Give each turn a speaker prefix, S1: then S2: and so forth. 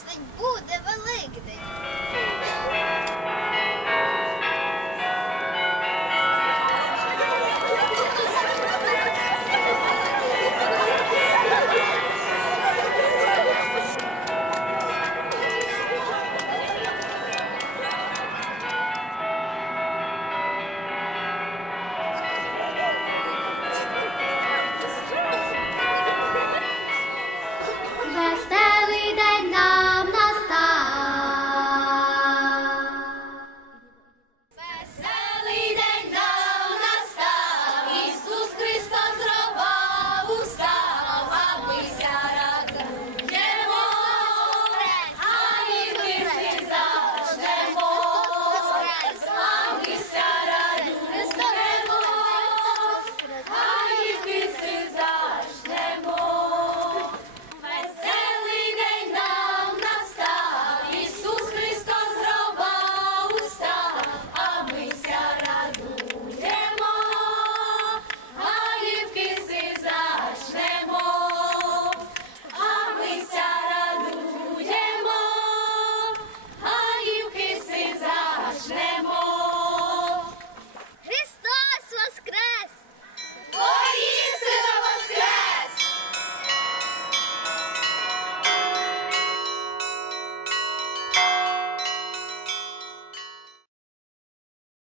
S1: дорослий буде великдень.
S2: Вас